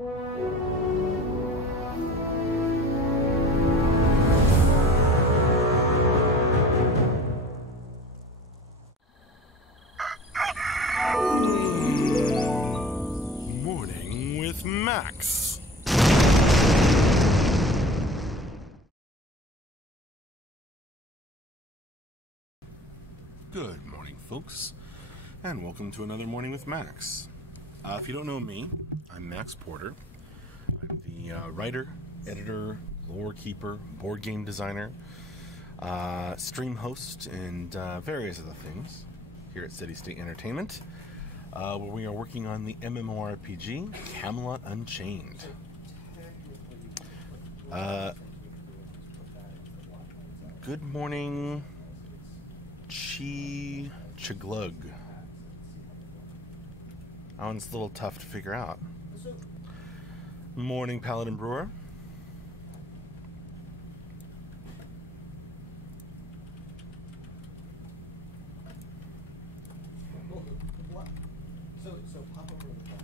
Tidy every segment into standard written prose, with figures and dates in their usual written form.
Morning with Max. Good morning, folks, and welcome to another Morning with Max. If you don't know me, I'm Max Porter. I'm the writer, editor, lore keeper, board game designer, stream host, and various other things here at City State Entertainment, where we are working on the MMORPG Camelot Unchained. Good morning, Chiglug. That one's a little tough to figure out. Morning, Paladin Brewer. So pop over to the back.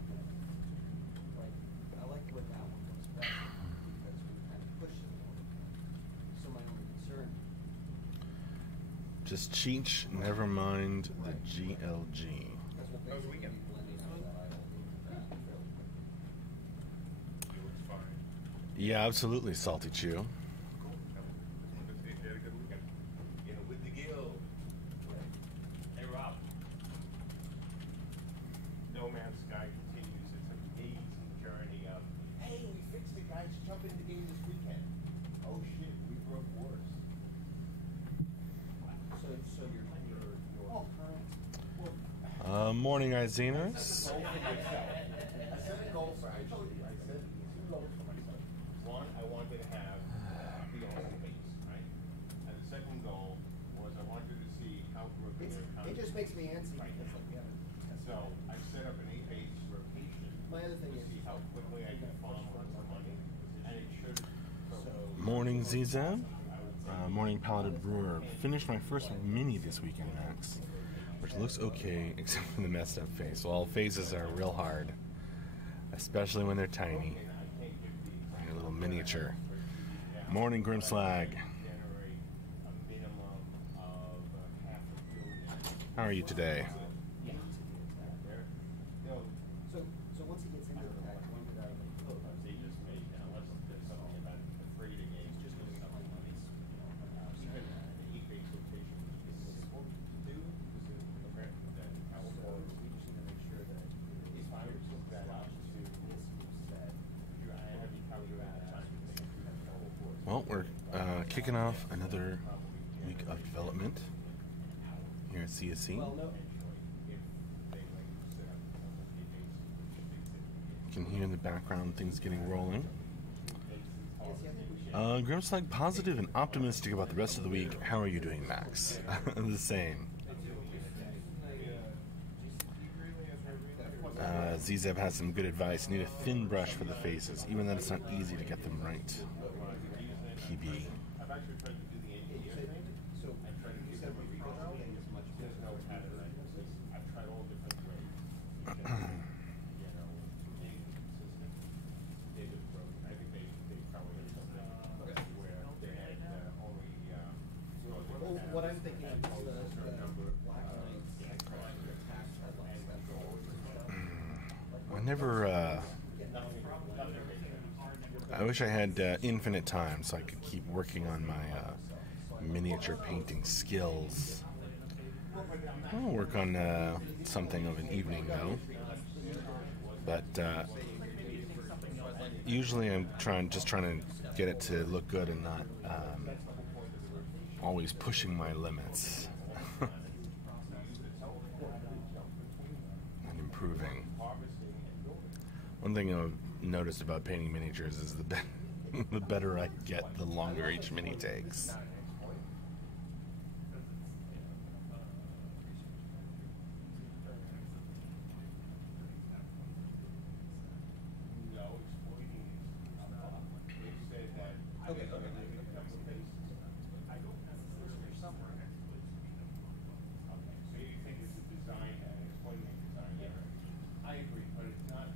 Like, I like where that one goes back because we kind of pushed it a little bit. So my only concern. Just Cheech, never mind the GLG. How's the weekend? Yeah, absolutely, Salty Chew. Cool. They had a good weekend. You know, with the guild. Hey, Rob. No Man's Sky continues its amazing journey of, hey, we fixed it, guys. Jump into the game this weekend. Oh, shit, we broke wars. So your current. Morning, Izenas. I set a goal for, I told you, I said two goals for myself. One, I wanted to have the old base, right? And the second goal was I wanted to see how broken their It just makes me antsy because like, yeah. So I set up an 8-base rotation My other thing to is see how quickly I could farm on some money, and it should. Morning, Ziza. Morning, Paladin Brewer. Finished my first mini this weekend, Max, which looks okay except for the messed up face. Well, phases are real hard, especially when they're tiny. Your little miniature. Morning, Grimslag. How are you today? So once he gets into the pack, when did I like They just made, unless there's something about afraid of games, just doing something like this. Even the 8-base rotation is simple to do, because the fact that I will we just need to make sure that if I would took that out to this set, I have you covered around the time to think through that whole course. Well, we're kicking off another week of development here at CSC. well no. You can hear in the background things getting rolling. Grimslag, positive and optimistic about the rest of the week. How are you doing, Max? The same. Zzev has some good advice. Need a thin brush for the faces, even though it's not easy to get them right. PB. I've actually tried to do the engineer thing. So I tried to do that with recall. There's no pattern. I've tried all different ways. You know, being consistent. David broke. I think they probably had something where they had only. well, what I'm thinking is the Black Knights trying to attack headlines that go over stuff. I never, I wish I had infinite time so I could keep working on my miniature painting skills. I'll work on something of an evening though. But usually I'm just trying to get it to look good and not always pushing my limits. And improving. One thing I've noticed about painting miniatures is the better I get, the longer each mini takes. I agree, but it's not.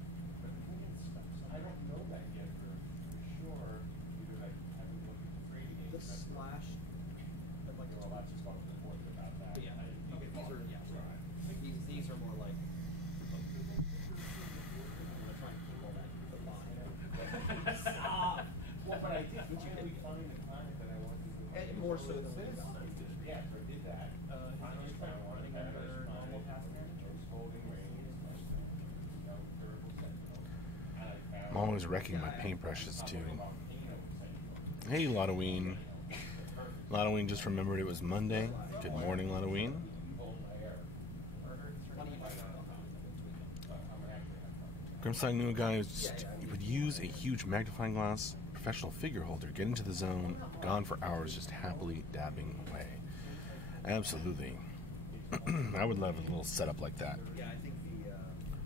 I don't so this. Yeah, so I did that. Finally found one. Had a small. It was holding rain. I'm always wrecking my paintbrushes too. Hey, Lottoween. Lottoween just remembered it was Monday. Good morning, Lottoween. Grimstock knew a guy who would use a huge magnifying glass, professional figure holder, get into the zone, gone for hours, just happily dabbing away. Absolutely. I would love a little setup like that.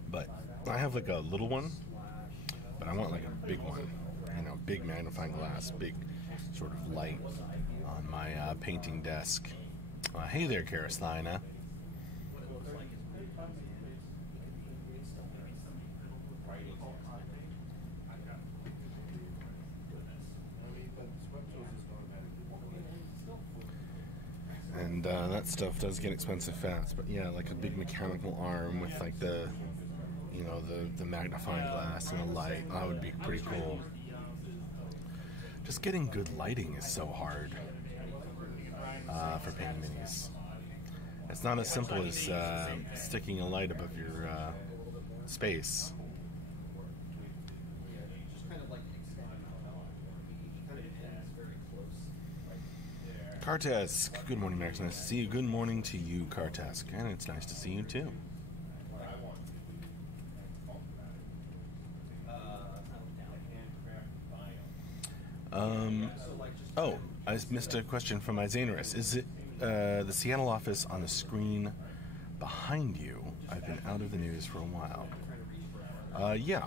But I have like a little one, but I want like a big one. You know, big magnifying glass, big sort of light on my painting desk. Hey there, Karasthina. And that stuff does get expensive fast, but yeah, like a big mechanical arm with like the, you know, the magnifying glass and the light, that would be pretty cool. Just getting good lighting is so hard for painting minis. It's not as simple as sticking a light above your space. Kartesk, good morning, Max. Nice to see you. Good morning to you, Kartesk. And it's nice to see you, too. Oh, I missed a question from Isanerus. Is it the Seattle office on the screen behind you? I've been out of the news for a while. Yeah.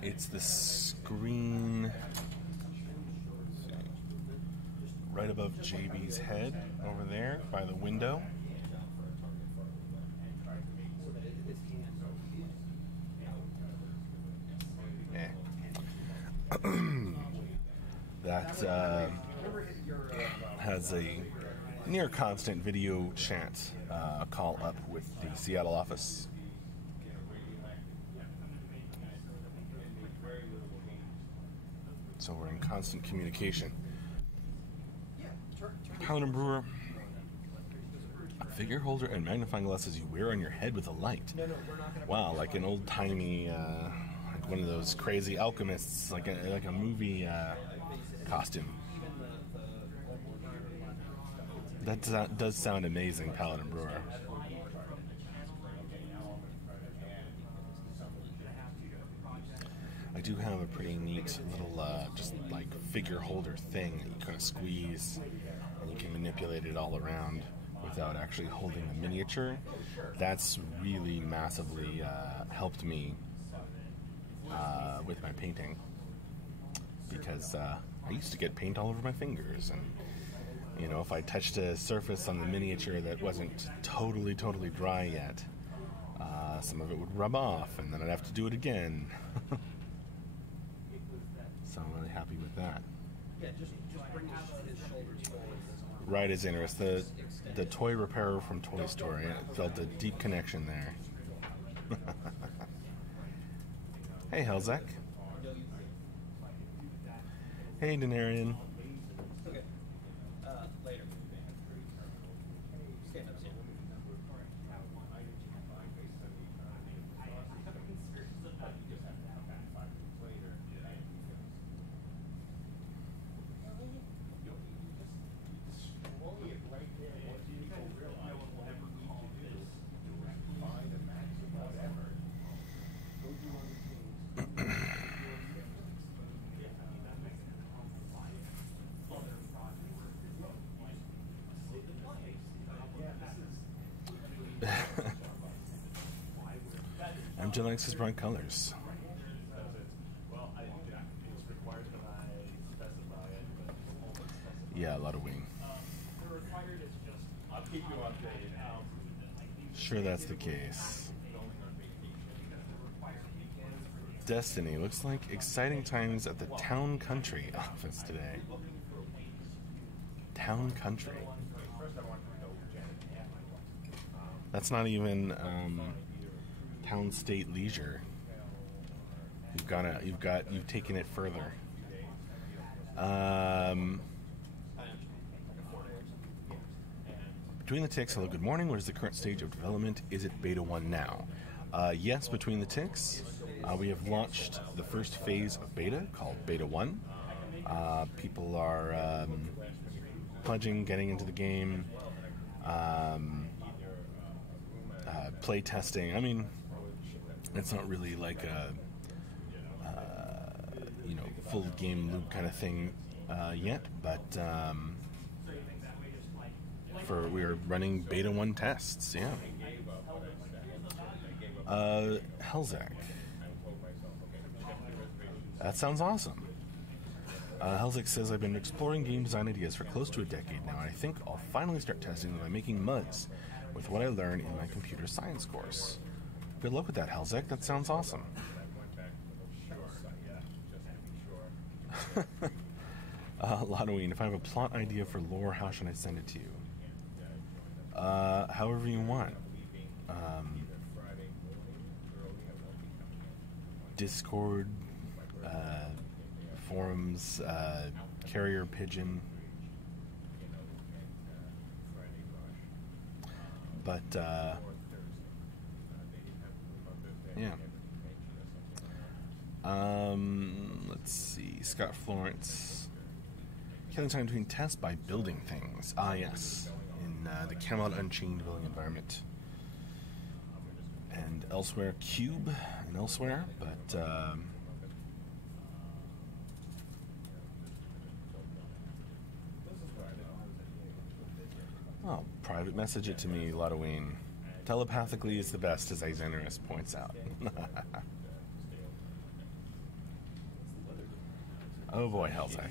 It's the screen right above JB's head over there by the window. That has a near constant video chat call up with the Seattle office. So we're in constant communication. Paladin Brewer, figure holder and magnifying glasses you wear on your head with a light. Wow, like an old-timey, like one of those crazy alchemists, like a movie costume. That does sound amazing, Paladin Brewer. I do have a pretty neat little, just like figure holder thing that you kind of squeeze and you can manipulate it all around without actually holding the miniature. That's really massively helped me with my painting, because I used to get paint all over my fingers, and you know, if I touched a surface on the miniature that wasn't totally dry yet, some of it would rub off, and then I'd have to do it again. So I'm really happy with that. Yeah, just bring his shoulders forward. Right, is interesting. The toy repairer from Toy Story. I felt a deep connection there. Hey, Helzak. Hey, Denarian. Okay. Later. Stand up, Sam. MJ likes his bright colors. Yeah, a lot of wing. Sure, that's the case. Destiny, looks like exciting times at the Town Country office today. Town Country. That's not even Town State Leisure. You've taken it further. Between the Ticks, hello, good morning. What is the current stage of development? Is it beta 1 now? Yes, Between the Ticks. We have launched the first phase of beta, called Beta 1. People are pledging, getting into the game, play testing. I mean, it's not really like a full game loop kind of thing yet, but we are running beta 1 tests. Yeah. Helzak. That sounds awesome. Helzak says, I've been exploring game design ideas for close to a decade now, and I think I'll finally start testing them by making MUDs with what I learned in my computer science course. Good luck with that, Helzak. That sounds awesome. Lotoween, if I have a plot idea for lore, how should I send it to you? However you want. Discord, forums, carrier pigeon. But, yeah. Let's see. Scott Florence. Killing time between tests by building things. Ah, yes. In the Camelot Unchained building environment. And elsewhere, Cube and elsewhere, but oh, private message it to me, Lotoween. Telepathically is the best, as Isenarus points out. Oh boy, Helzak.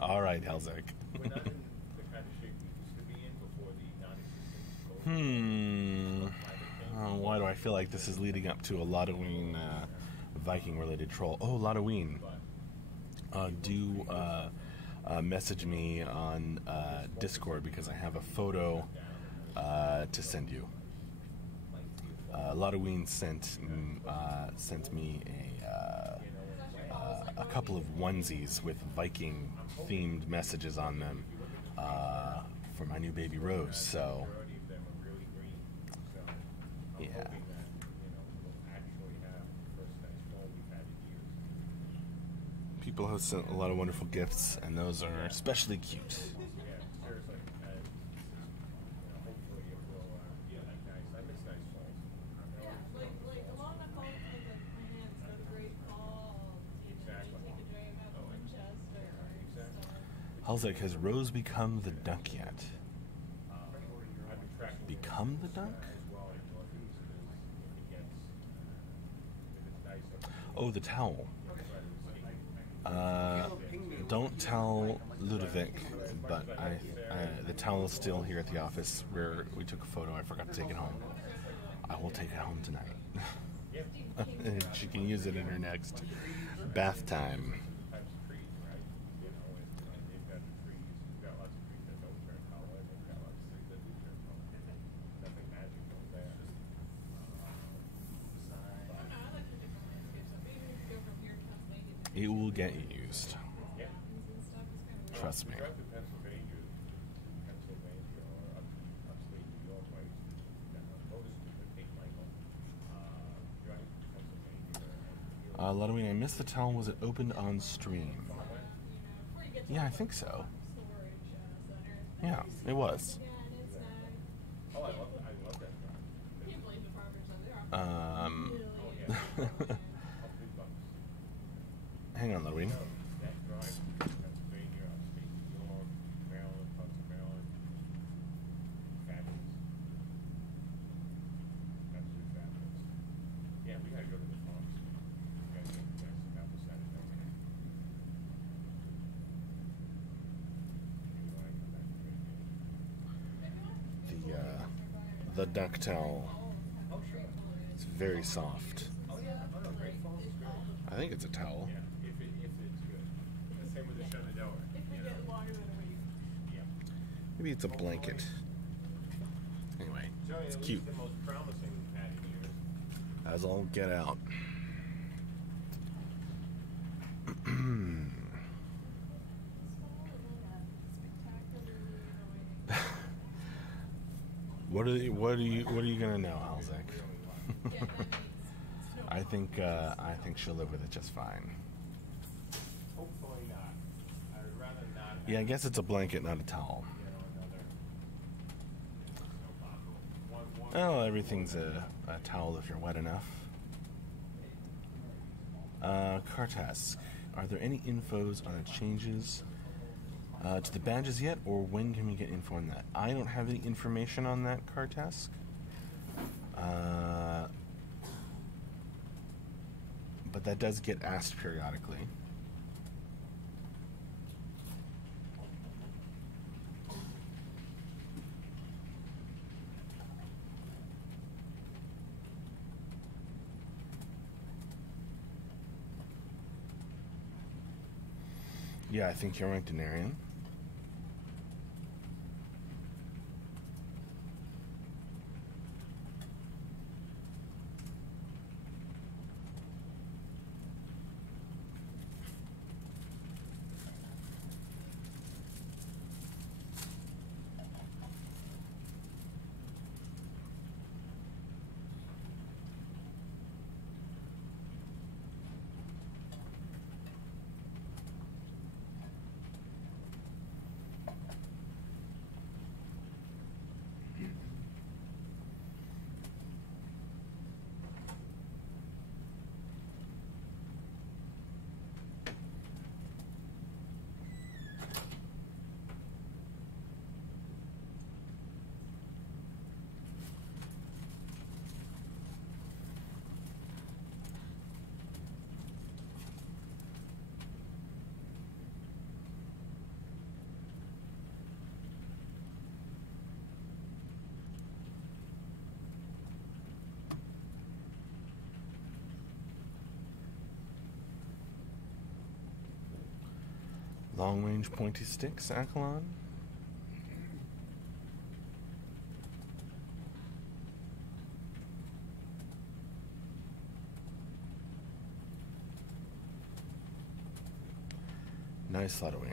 All right, Helzak. We're not in the kind of shape we used to be in before the non-existent COVID. Why do I feel like this is leading up to a Lotoween Viking-related troll? Oh, Lotoween. Do message me on Discord because I have a photo to send you. Lotoween sent me a couple of onesies with Viking-themed messages on them for my new baby Rose. So, yeah. People have sent a lot of wonderful gifts, and those are especially cute. Helzak, has Rose become the duck yet? Become the duck? Oh, the towel. Don't tell Ludovic, but the towel is still here at the office where we took a photo. I forgot to take it home. I will take it home tonight. And she can use it in her next bath time. It will get used. Trust me. Lotoween, I missed the towel. Was it opened on stream? Yeah, I think so. Yeah, it was. Hang on, Lotoween. The duck towel. It's very soft. I think it's a towel. shut the door. It could get longer than a week. Yep. Maybe it's a blanket. Anyway, Joey, it's at cute. least the most promising we've had in years. As all get out. What are you gonna know, Halzek? I think she'll live with it just fine. Hopefully not. I would rather not. Yeah, I guess it's a blanket, not a towel. Oh, everything's a towel if you're wet enough. Car task. Are there any infos on the changes to the badges yet, or when can we get info on that? I don't have any information on that car task. But that does get asked periodically. Yeah, I think you're right, Denarian. Long-range pointy sticks, Akalon. Nice, Ludwig.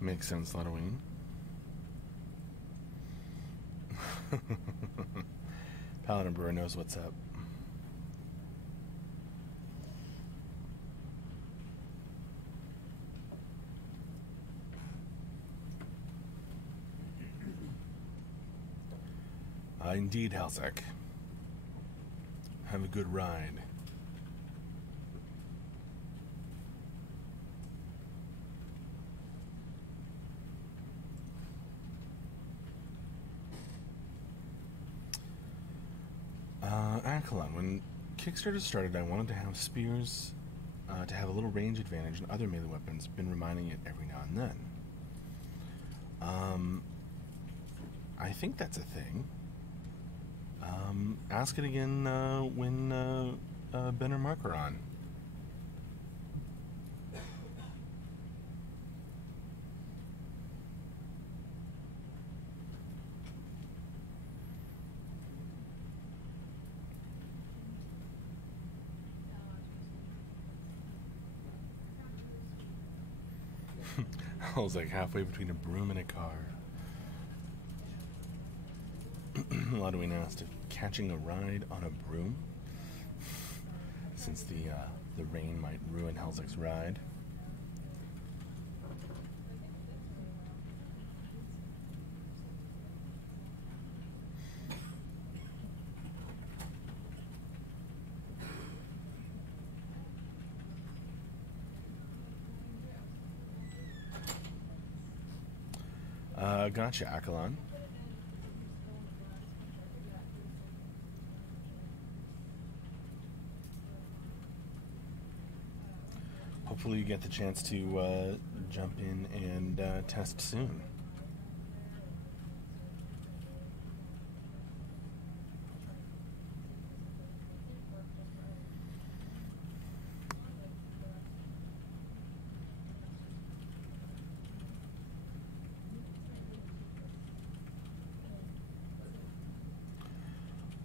Makes sense, Ludwig. Paladin Brewer knows what's up. Indeed, Halzek. Have a good ride. Akalon, when Kickstarter started, I wanted to have spears to have a little range advantage and other melee weapons. Been reminding it every now and then. I think that's a thing. Ask it again when Ben or Mark are on. I was like halfway between a broom and a car. Ludwig asked if catching a ride on a broom, since the rain might ruin Halzek's ride. Gotcha, Akalon. Hopefully you get the chance to jump in and test soon.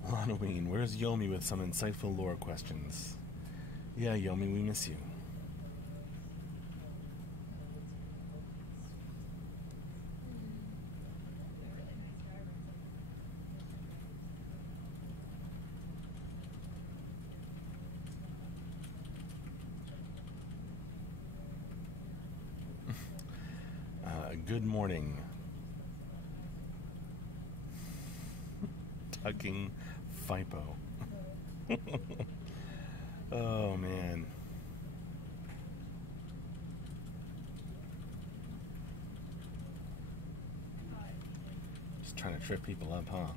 Halloween, where's Yomi with some insightful lore questions? Yeah, Yomi, we miss you. Good morning. Tucking Fipo. Oh, man. Just trying to trip people up, huh?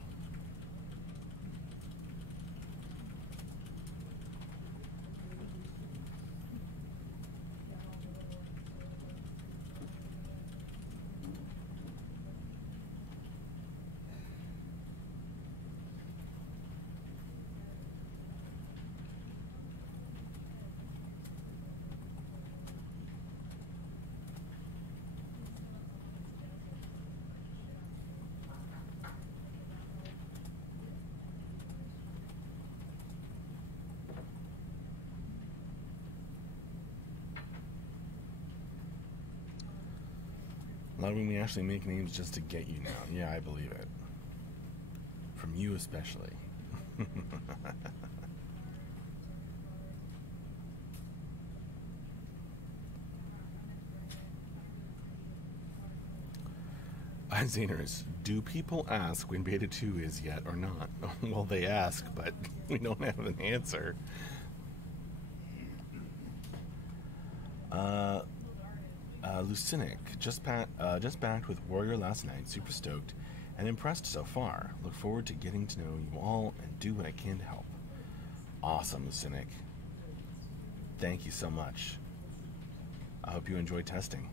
A lot of we actually make names just to get you now. Yeah, I believe it. From you especially. Zainers, do people ask when Beta 2 is yet or not? Well, they ask, but we don't have an answer. Lucinic, just backed with Warrior last night, super stoked and impressed so far. Look forward to getting to know you all and do what I can to help. Awesome, Lucinic. Thank you so much. I hope you enjoy testing.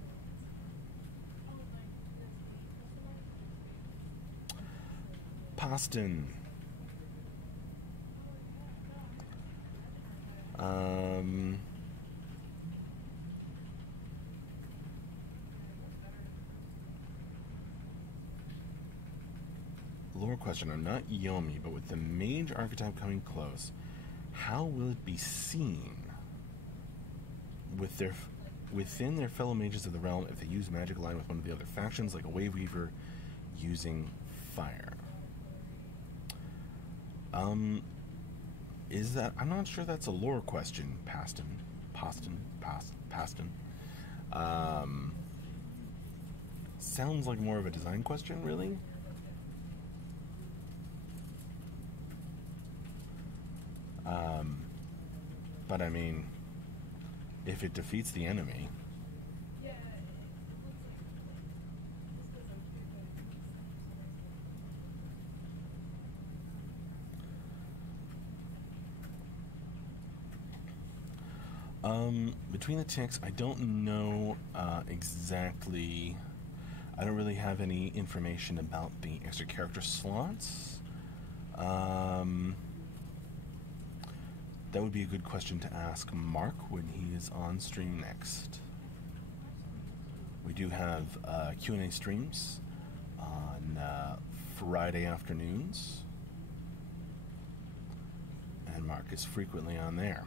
Poston. Lore question. I'm not Yomi, but with the mage archetype coming close, how will it be seen within their fellow mages of the realm if they use magic line with one of the other factions, like a wave weaver using fire? Is that... I'm not sure that's a lore question, Paston. Sounds like more of a design question, really? But I mean, if it defeats the enemy... Between the ticks, I don't know exactly... I don't really have any information about the extra character slots. That would be a good question to ask Mark when he is on stream next. We do have Q&A streams on Friday afternoons, and Mark is frequently on there.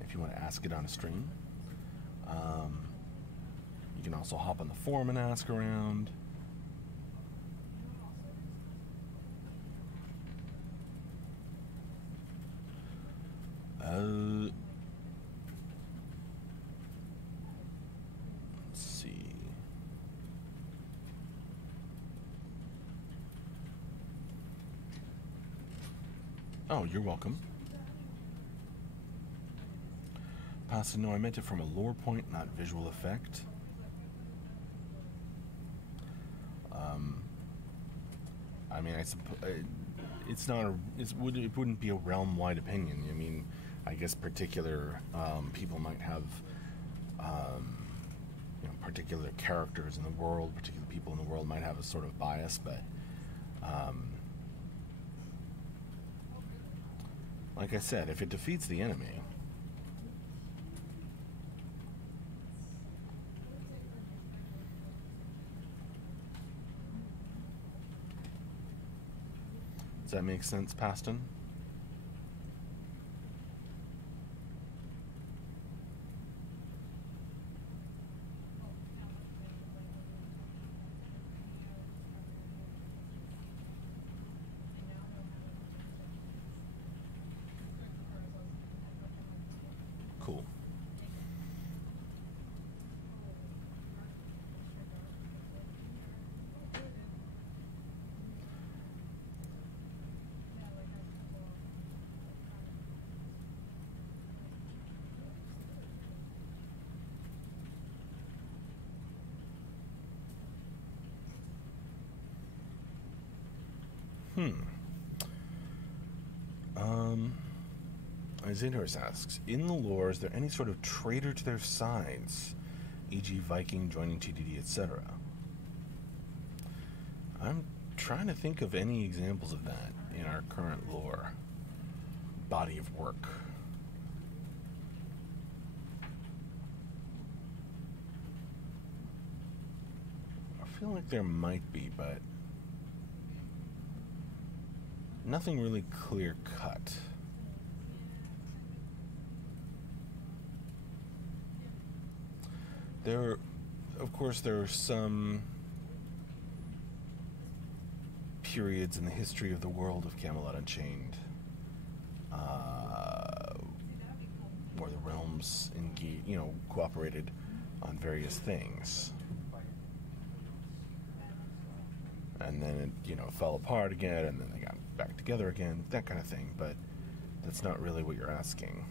If you want to ask it on a stream, you can also hop on the forum and ask around. Let's see. Oh, you're welcome. Pasta, no, I meant it from a lore point, not visual effect. I mean, it's not it wouldn't be a realm-wide opinion. I mean, I guess particular people might have particular characters in the world, particular people in the world might have a sort of bias, but like I said, if it defeats the enemy, does that make sense, Paston? Cool. Isidorus asks, in the lore, is there any sort of traitor to their sides, e.g. Viking joining TDD, etc.? I'm trying to think of any examples of that in our current lore body of work. I feel like there might be, but nothing really clear-cut. Of course, there are some periods in the history of the world of Camelot Unchained where the realms cooperated on various things, and then it fell apart again, and then they got back together again, that kind of thing. But that's not really what you're asking.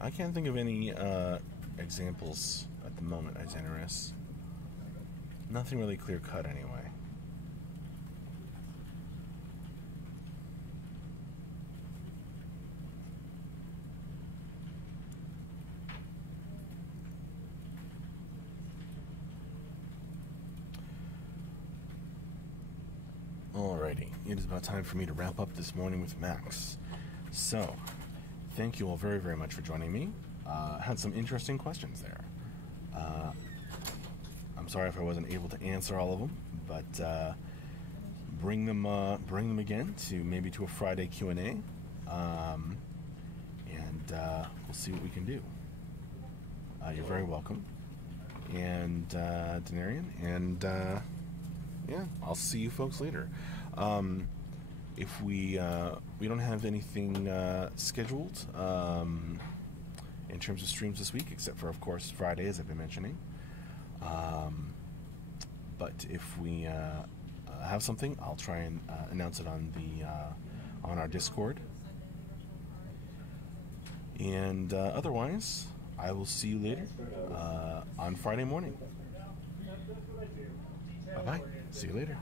I can't think of any examples at the moment, Isidorus. Nothing really clear-cut, anyway. Alrighty, it is about time for me to wrap up this morning with Max. So, thank you all very, very much for joining me. Had some interesting questions there. I'm sorry if I wasn't able to answer all of them, but bring them again to a Friday Q&A, and we'll see what we can do. You're very welcome, and Denarian, and yeah, I'll see you folks later. If we don't have anything scheduled in terms of streams this week, except for, of course, Friday, as I've been mentioning. But if we have something, I'll try and announce it on our Discord. And otherwise, I will see you later on Friday morning. Bye-bye. See you later.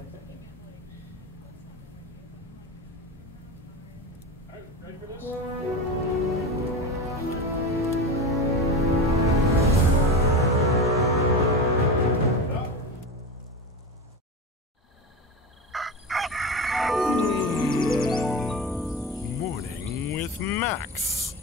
All right, ready for this? Morning with Max.